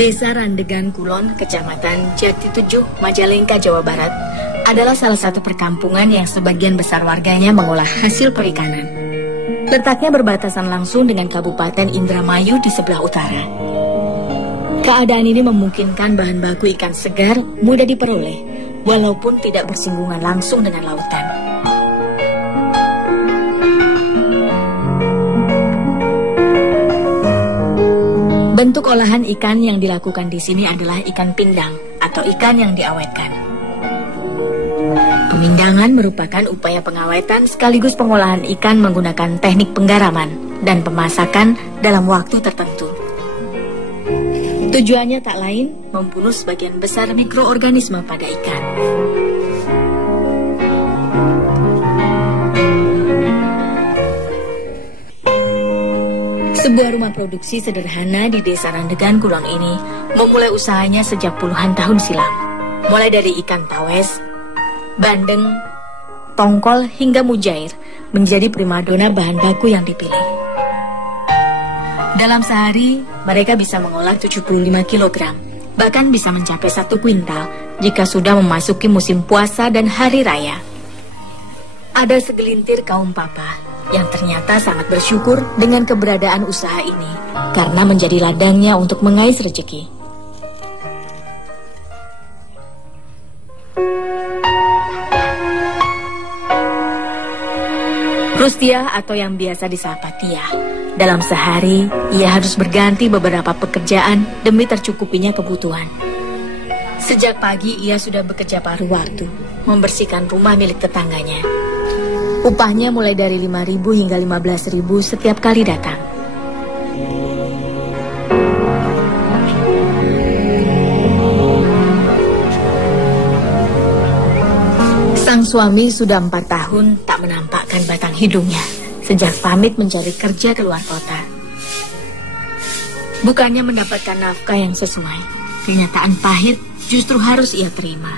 Desa Randegan Kulon, Kecamatan Jatitujuh, Majalengka, Jawa Barat, adalah salah satu perkampungan yang sebagian besar warganya mengolah hasil perikanan. Letaknya berbatasan langsung dengan Kabupaten Indramayu di sebelah utara. Keadaan ini memungkinkan bahan baku ikan segar mudah diperoleh, walaupun tidak bersinggungan langsung dengan lautan. Bentuk olahan ikan yang dilakukan di sini adalah ikan pindang atau ikan yang diawetkan. Pemindangan merupakan upaya pengawetan sekaligus pengolahan ikan menggunakan teknik penggaraman dan pemasakan dalam waktu tertentu. Tujuannya tak lain membunuh sebagian besar mikroorganisme pada ikan. Sebuah rumah produksi sederhana di Desa Randegan Kulon ini memulai usahanya sejak puluhan tahun silam. Mulai dari ikan tawes, bandeng, tongkol hingga mujair menjadi primadona bahan baku yang dipilih. Dalam sehari, mereka bisa mengolah 75 kg, bahkan bisa mencapai 1 kuintal jika sudah memasuki musim puasa dan hari raya. Ada segelintir kaum papa yang ternyata sangat bersyukur dengan keberadaan usaha ini karena menjadi ladangnya untuk mengais rezeki. Rustia atau yang biasa disapa Tia, dalam sehari ia harus berganti beberapa pekerjaan demi tercukupinya kebutuhan. Sejak pagi ia sudah bekerja paruh waktu, membersihkan rumah milik tetangganya. Upahnya mulai dari 5.000 hingga 15.000 setiap kali datang. Sang suami sudah 4 tahun tak menampakkan batang hidungnya sejak pamit mencari kerja keluar kota. Bukannya mendapatkan nafkah yang sesuai, kenyataan pahit justru harus ia terima.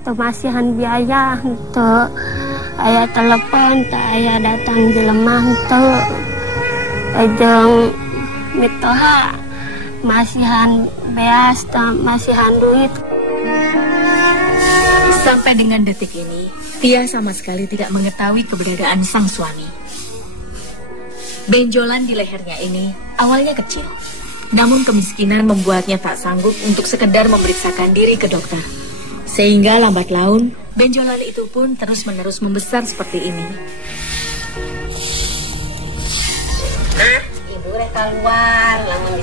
Pemasihan biaya untuk ayah telepon, tak ayah datang jelemah untuk ajeng mitoha masihan beas, masihan duit. Sampai dengan detik ini, Tia sama sekali tidak mengetahui keberadaan sang suami. Benjolan di lehernya ini awalnya kecil, namun kemiskinan membuatnya tak sanggup untuk sekedar memeriksakan diri ke dokter. Sehingga lambat laun, benjolan itu pun terus-menerus membesar seperti ini. Ibu rek keluar, lamun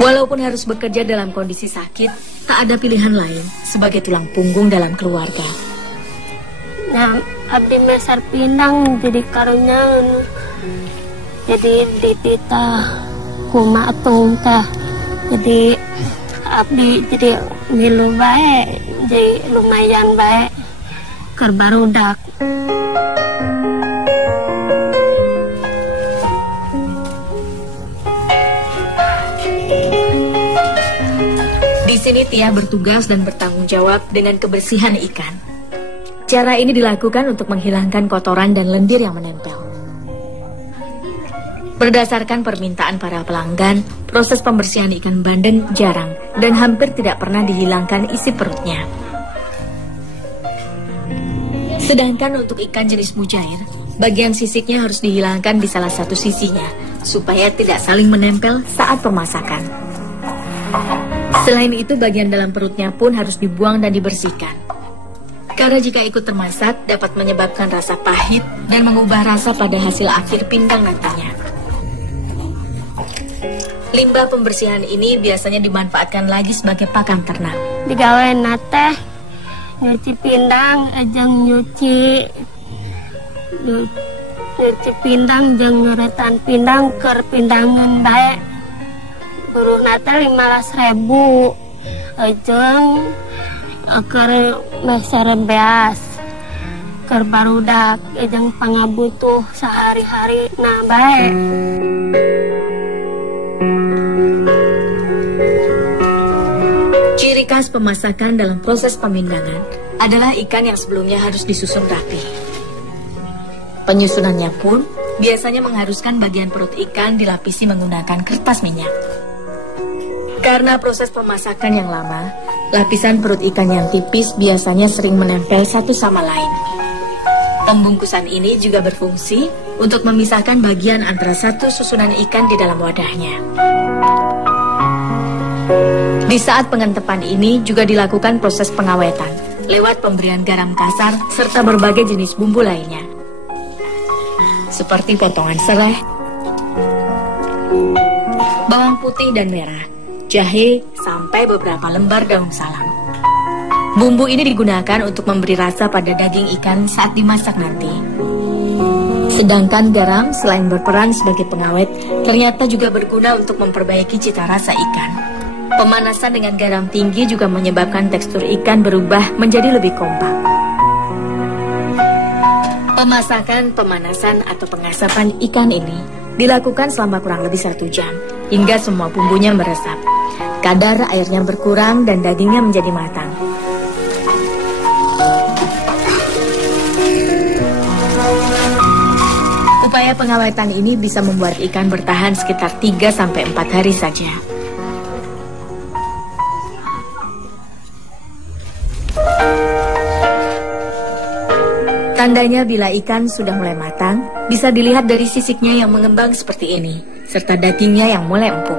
Walaupun harus bekerja dalam kondisi sakit, tak ada pilihan lain sebagai tulang punggung dalam keluarga. Nah, abdi mesar pindang jadi karunya, jadi dititah kuma atung teh. Jadi abdi jadi milu baik, jadi lumayan baik kerbarudak. Di sini Tia bertugas dan bertanggung jawab dengan kebersihan ikan. Cara ini dilakukan untuk menghilangkan kotoran dan lendir yang menempel. Berdasarkan permintaan para pelanggan, proses pembersihan ikan bandeng jarang dan hampir tidak pernah dihilangkan isi perutnya. Sedangkan untuk ikan jenis mujair, bagian sisiknya harus dihilangkan di salah satu sisinya, supaya tidak saling menempel saat pemasakan. Selain itu, bagian dalam perutnya pun harus dibuang dan dibersihkan. Karena jika ikut termasak, dapat menyebabkan rasa pahit dan mengubah rasa pada hasil akhir pindang nantinya. Limbah pembersihan ini biasanya dimanfaatkan lagi sebagai pakan ternak. Digawe nate nyuci pindang, ajeng nyuci pindang jeung nyuretan pindang keur pindangan bae. Buruh nate 15.000. Ajeng keur meser beas. Keur barudak ajeng pangabutuh sehari-hari na bae. Ciri khas pemasakan dalam proses pemindangan adalah ikan yang sebelumnya harus disusun rapi. Penyusunannya pun biasanya mengharuskan bagian perut ikan dilapisi menggunakan kertas minyak. Karena proses pemasakan yang lama, lapisan perut ikan yang tipis biasanya sering menempel satu sama lain. Pembungkusan ini juga berfungsi untuk memisahkan bagian antara satu susunan ikan di dalam wadahnya. Di saat pengentepan ini juga dilakukan proses pengawetan lewat pemberian garam kasar serta berbagai jenis bumbu lainnya, seperti potongan serai, bawang putih dan merah, jahe, sampai beberapa lembar daun salam. Bumbu ini digunakan untuk memberi rasa pada daging ikan saat dimasak nanti. Sedangkan garam selain berperan sebagai pengawet, ternyata juga berguna untuk memperbaiki cita rasa ikan. Pemanasan dengan garam tinggi juga menyebabkan tekstur ikan berubah menjadi lebih kompak. Pemasakan, pemanasan, atau pengasapan ikan ini dilakukan selama kurang lebih 1 jam, hingga semua bumbunya meresap. Kadar airnya berkurang dan dagingnya menjadi matang. Upaya pengawetan ini bisa membuat ikan bertahan sekitar 3-4 hari saja. Tandanya bila ikan sudah mulai matang, bisa dilihat dari sisiknya yang mengembang seperti ini, serta dagingnya yang mulai empuk.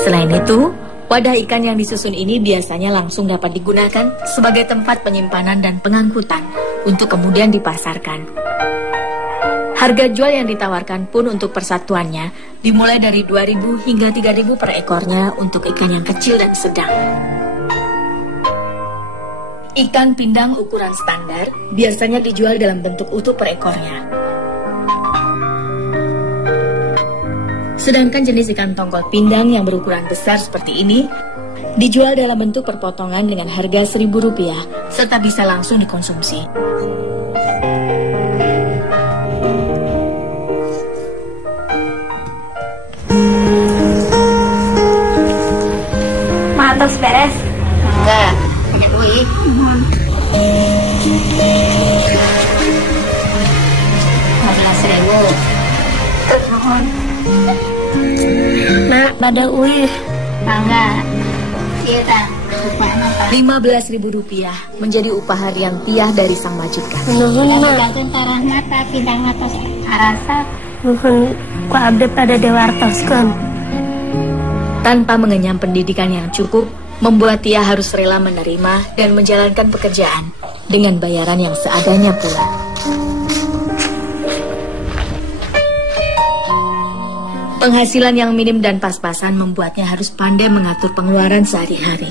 Selain itu, wadah ikan yang disusun ini biasanya langsung dapat digunakan sebagai tempat penyimpanan dan pengangkutan untuk kemudian dipasarkan. Harga jual yang ditawarkan pun untuk persatuannya dimulai dari 2.000 hingga 3.000 per ekornya untuk ikan yang kecil dan sedang. Ikan pindang ukuran standar biasanya dijual dalam bentuk utuh per ekornya. Sedangkan jenis ikan tongkol pindang yang berukuran besar seperti ini dijual dalam bentuk perpotongan dengan harga Rp1.000 serta bisa langsung dikonsumsi. Ma, terus beres? Enggak, banyak duit. 15.000. Terus mohon. Mak, pada uih. Enggak. Iya tak. Rp15.000 menjadi upah harian Tiah dari sang majikan. Nuhun, Mak. Tergantung tarah mata, pindang mata, arasa. Nuhun, ku abdi pada dewartoskeun. Tanpa mengenyam pendidikan yang cukup, membuat Tiah harus rela menerima dan menjalankan pekerjaan dengan bayaran yang seadanya pula. Penghasilan yang minim dan pas-pasan membuatnya harus pandai mengatur pengeluaran sehari-hari.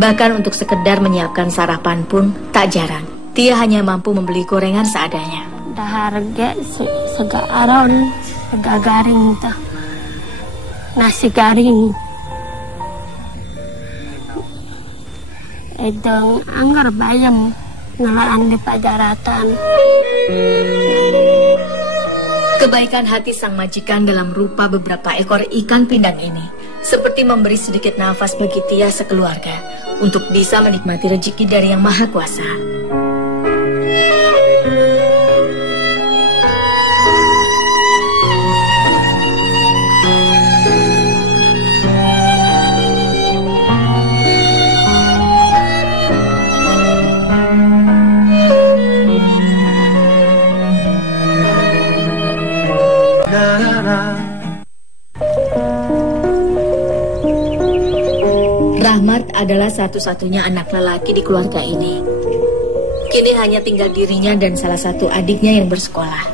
Bahkan untuk sekedar menyiapkan sarapan pun tak jarang. Tiah hanya mampu membeli gorengan seadanya. Dah harga sega aron, sega garing teh. Nasi garing. Edeng anggar bayam ngelaan di pajaratan. Kebaikan hati sang majikan dalam rupa beberapa ekor ikan pindang ini seperti memberi sedikit nafas bagi Tiah sekeluarga untuk bisa menikmati rezeki dari Yang Maha Kuasa. Rahmat adalah satu-satunya anak lelaki di keluarga ini. Kini hanya tinggal dirinya dan salah satu adiknya yang bersekolah.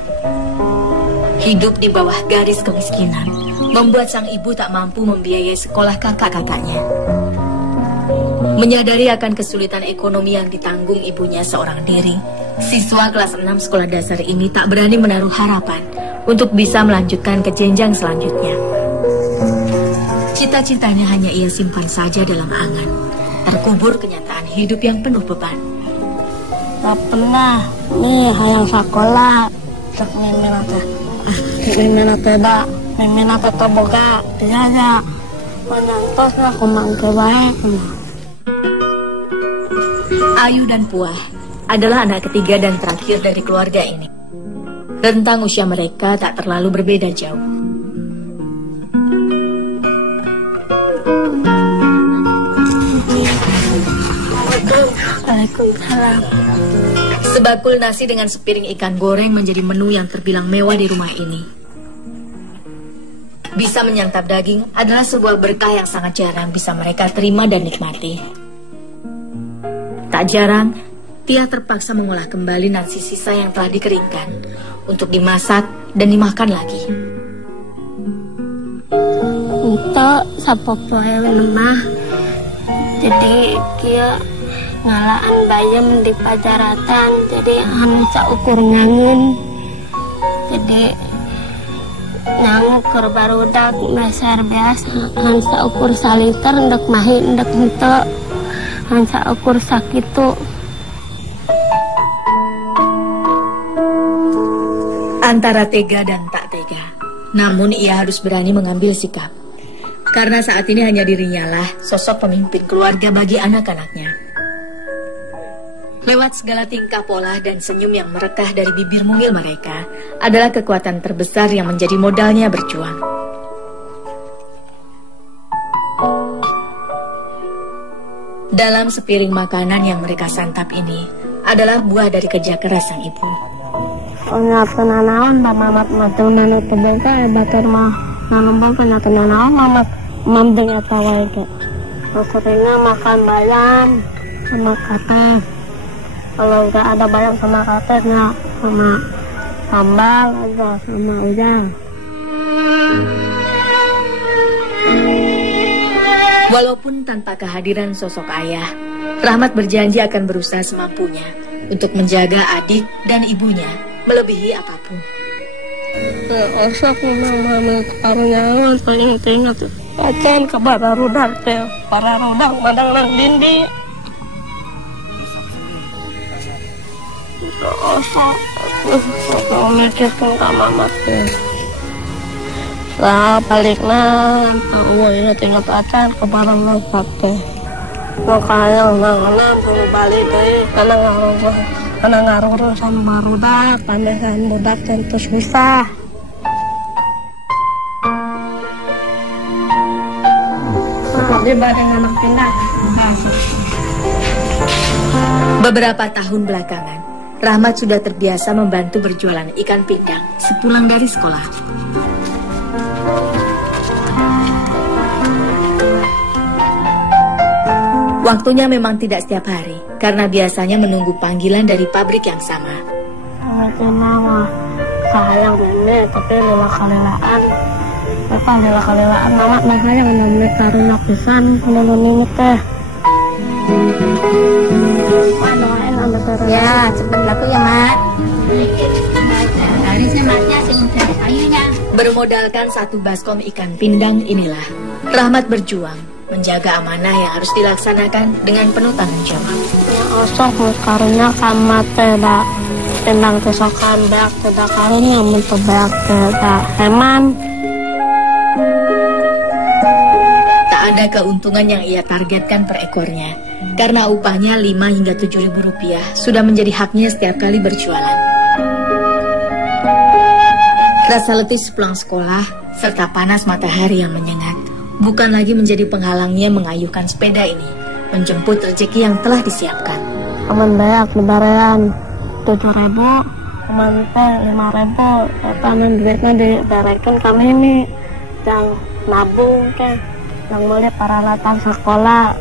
Hidup di bawah garis kemiskinan membuat sang ibu tak mampu membiayai sekolah kakak-kakaknya. Menyadari akan kesulitan ekonomi yang ditanggung ibunya seorang diri, siswa kelas 6 sekolah dasar ini tak berani menaruh harapan untuk bisa melanjutkan ke jenjang selanjutnya. Cita-citanya hanya ia simpan saja dalam angan, terkubur kenyataan hidup yang penuh beban. Tak pernah, nih hayang sekolah, cek mimin apa? Mimin apa dah? Mimin apa boga? Tiada, menyantos aku mangke baik. Ayu dan Puah adalah anak ketiga dan terakhir dari keluarga ini. Rentang usia mereka tak terlalu berbeda jauh. Waalaikumsalam. Sebakul nasi dengan sepiring ikan goreng menjadi menu yang terbilang mewah di rumah ini. Bisa menyantap daging adalah sebuah berkah yang sangat jarang bisa mereka terima dan nikmati. Tak jarang, Tia terpaksa mengolah kembali nasi sisa yang telah dikeringkan untuk dimasak dan dimakan lagi. Untuk sapok poe lemah, jadi kia ngalaan bayam di pajaratan, jadi anu ukur ngangun, jadi nyangu keur barudak meser biasa hansa ukur saliter ndek mahi ndek henteu hansa ukur sakitu. Antara tega dan tak tega, namun ia harus berani mengambil sikap. Karena saat ini hanya dirinya lah sosok pemimpin keluarga bagi anak-anaknya. Lewat segala tingkah pola dan senyum yang merekah dari bibir mungil mereka adalah kekuatan terbesar yang menjadi modalnya berjuang. Dalam sepiring makanan yang mereka santap ini adalah buah dari kerja keras sang ibu. Nyata nanaon mamat matu nanu tebengka batur mah nanu bangka nyata nanaon mamat mamdeng eta wae ge. Seringnya makan bayam sama kate. Kalau nggak ada bayam sama katenya sama sambal aja sama udang. Walaupun tanpa kehadiran sosok ayah, Rahmat berjanji akan berusaha semampunya untuk menjaga adik dan ibunya melebihi apapun. Osak memang karunya paling ingat acan kepada rudak teh para rudak mandang nang dindi. Osak aku mikir tentang mamat teh. Lah balikna tahu ya tinggal acan kepada rudak teh. Makanya nang balik deh karena ngaruh sama barudak, pandesan budak tentu susah. Dia bareng anak pindah. Beberapa tahun belakangan, Rahmat sudah terbiasa membantu berjualan ikan pindang sepulang dari sekolah. Waktunya memang tidak setiap hari, karena biasanya menunggu panggilan dari pabrik yang sama. Nama sayang ini, tapi lila-kalilaan. Apa lila-kalilaan, mama sayang namanya karena pisan, menurun ini teh. Ya, cepat laku ya, Mat. Hari sematnya sehingga ayunya. Bermodalkan satu baskom ikan pindang inilah, Rahmat berjuang menjaga amanah yang harus dilaksanakan dengan penuh tanggung jawab. Osok karunya sama tidak tendang kesokan beak tidak karunya untuk beak tidak heman. Tak ada keuntungan yang ia targetkan per ekornya, karena upahnya 5 hingga 7 ribu rupiah sudah menjadi haknya setiap kali berjualan. Rasa letih sepulang sekolah serta panas matahari yang menyengat bukan lagi menjadi penghalangnya mengayuhkan sepeda ini menjemput rezeki yang telah disiapkan. Aman beak lebaran 7.000, aman teh 5.000. Tanan duitnya diberekan kami ini yang nabung ke, yang boleh peralatan sekolah,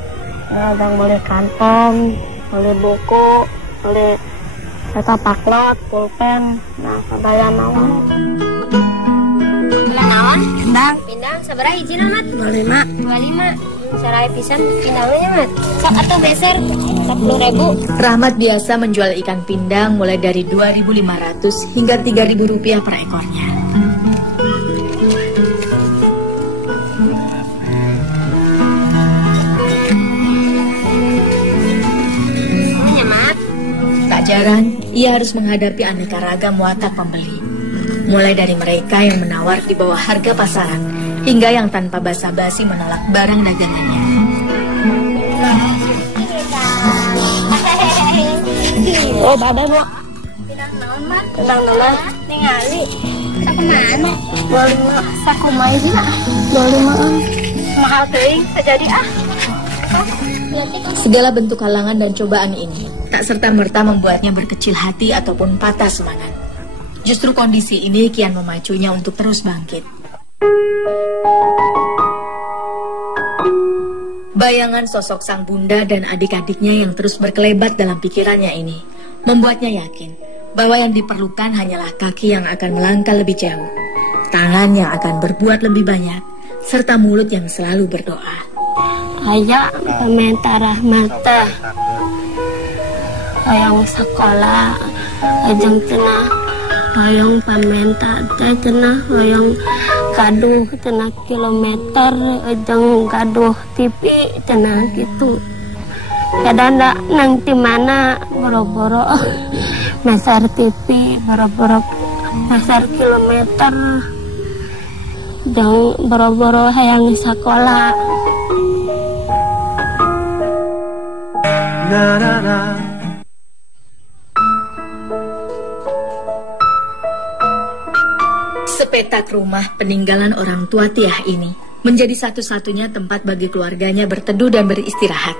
yang boleh kantong, boleh buku, boleh kata paklot, pulpen, nah sadaya naon. Naon? Pindang Sabaraha hiji na, Mat? 25. 25. Sarai pisan pindangnya, Mat. Sok atuh beser 10.000. Rahmat biasa menjual ikan pindang mulai dari 2.500 hingga 3.000 rupiah per ekornya. Ya, Mat. Tak jarang, ia harus menghadapi aneka ragam watak pembeli. Mulai dari mereka yang menawar di bawah harga pasaran, hingga yang tanpa basa-basi menolak barang dagangannya. Oh, badan Bu. Pinang naon mah? Pinang naon? Ningali. Sakumana? 25. Sakumai sih lah. 25. Mahal teuing terjadi ah. Segala bentuk halangan dan cobaan ini tak serta-merta membuatnya berkecil hati ataupun patah semangat. Justru kondisi ini kian memacunya untuk terus bangkit. Bayangan sosok sang bunda dan adik-adiknya yang terus berkelebat dalam pikirannya ini membuatnya yakin bahwa yang diperlukan hanyalah kaki yang akan melangkah lebih jauh, tangan yang akan berbuat lebih banyak, serta mulut yang selalu berdoa. Ayah peminta rahmata, hayang sekolah, ajeng cenah, hayang peminta teh cenah, hayang gaduh cenah kilometer, ajeng gaduh TV cenah gitu. Kadang nang di mana boro-boro meser TV, boro-boro meser kilometer, jeng boro-boro hayang sekolah. Sepetak rumah peninggalan orang tua Tiah ini menjadi satu-satunya tempat bagi keluarganya berteduh dan beristirahat.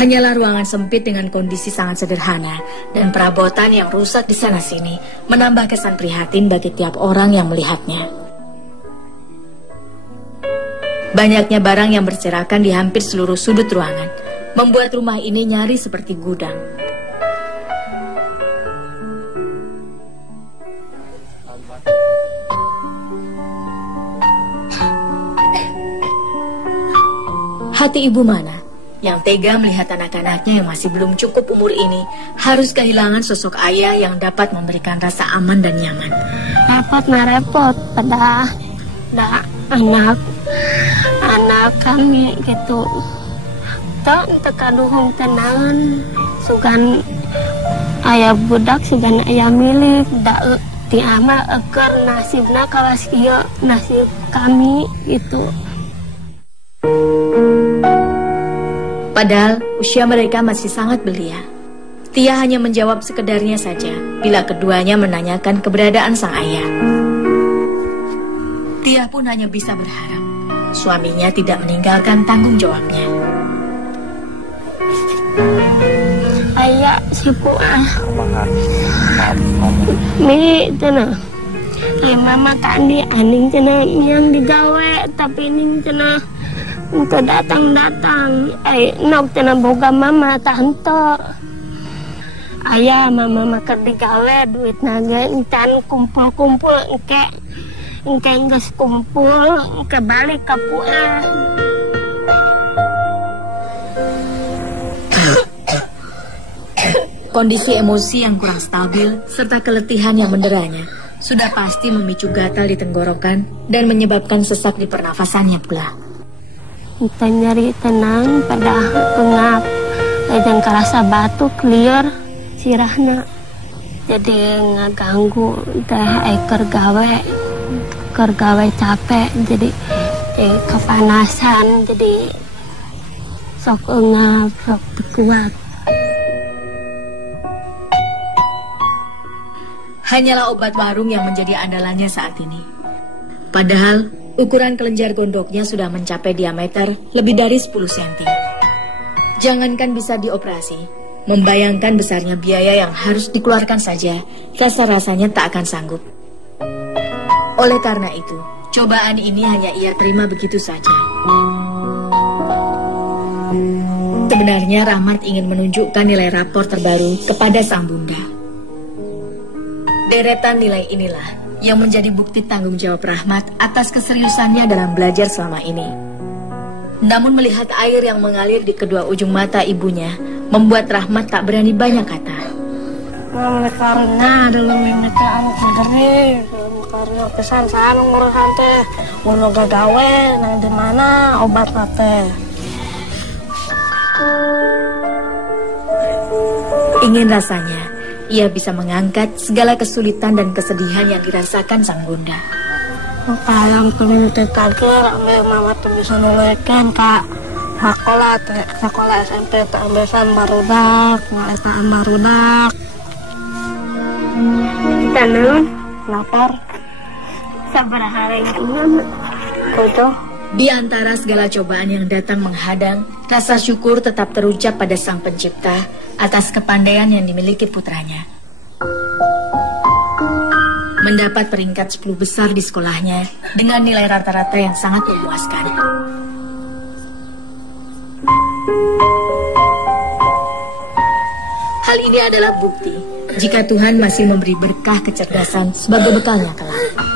Hanyalah ruangan sempit dengan kondisi sangat sederhana dan perabotan yang rusak di sana-sini menambah kesan prihatin bagi tiap orang yang melihatnya. Banyaknya barang yang berserakan di hampir seluruh sudut ruangan membuat rumah ini nyaris seperti gudang. Hati ibu mana yang tega melihat anak-anaknya yang masih belum cukup umur ini harus kehilangan sosok ayah yang dapat memberikan rasa aman dan nyaman. Repot na repot pada anak kami gitu. Tak tekaduhung tenangan sugan ayah budak sugan ayah milik da ti ama eker nasibna kawas ieu nasib kami itu. Padahal usia mereka masih sangat belia. Tia hanya menjawab sekedarnya saja bila keduanya menanyakan keberadaan sang ayah. Tia pun hanya bisa berharap suaminya tidak meninggalkan tanggung jawabnya. Ayah si Puah mi cenah ay mama kandi aning cenah yang digawe tapi ning cenah untuk datang ay nok cenah boga mama tante ayah mama maker digawe duit naga encan kumpul-kumpul engke geus kumpul engke balik ka Puah. Kondisi emosi yang kurang stabil serta keletihan yang menderanya sudah pasti memicu gatal di tenggorokan dan menyebabkan sesak di pernafasannya pula. Kita nyari tenang pada pengap dan kerasa batuk liar sirahna jadi ngaganggu teh kergawe capek jadi kepanasan jadi sok engap sok kuat. Hanyalah obat warung yang menjadi andalannya saat ini. Padahal ukuran kelenjar gondoknya sudah mencapai diameter lebih dari 10 cm. Jangankan bisa dioperasi, membayangkan besarnya biaya yang harus dikeluarkan saja, rasa-rasanya tak akan sanggup. Oleh karena itu, cobaan ini hanya ia terima begitu saja. Sebenarnya Rahmat ingin menunjukkan nilai rapor terbaru kepada sang bunda. Deretan nilai inilah yang menjadi bukti tanggung jawab Rahmat atas keseriusannya dalam belajar selama ini. Namun melihat air yang mengalir di kedua ujung mata ibunya membuat Rahmat tak berani banyak kata. Karena dalam minta anu kageri, karena kesan sana ngurusan teh, mau gawe nang di mana obat teh. Ingin rasanya ia bisa mengangkat segala kesulitan dan kesedihan yang dirasakan sang bunda. Kayang peminta kager, mama tuh bisa nulakan kak sekolah SMP Ambesan barudak, ngaletaan barudak. Kita nun Lapor sabaraha lengkungan. tujuh. Di antara segala cobaan yang datang menghadang, rasa syukur tetap terucap pada Sang Pencipta atas kepandaian yang dimiliki putranya. Mendapat peringkat 10 besar di sekolahnya dengan nilai rata-rata yang sangat memuaskan. Hal ini adalah bukti jika Tuhan masih memberi berkah kecerdasan sebagai bekalnya kelak.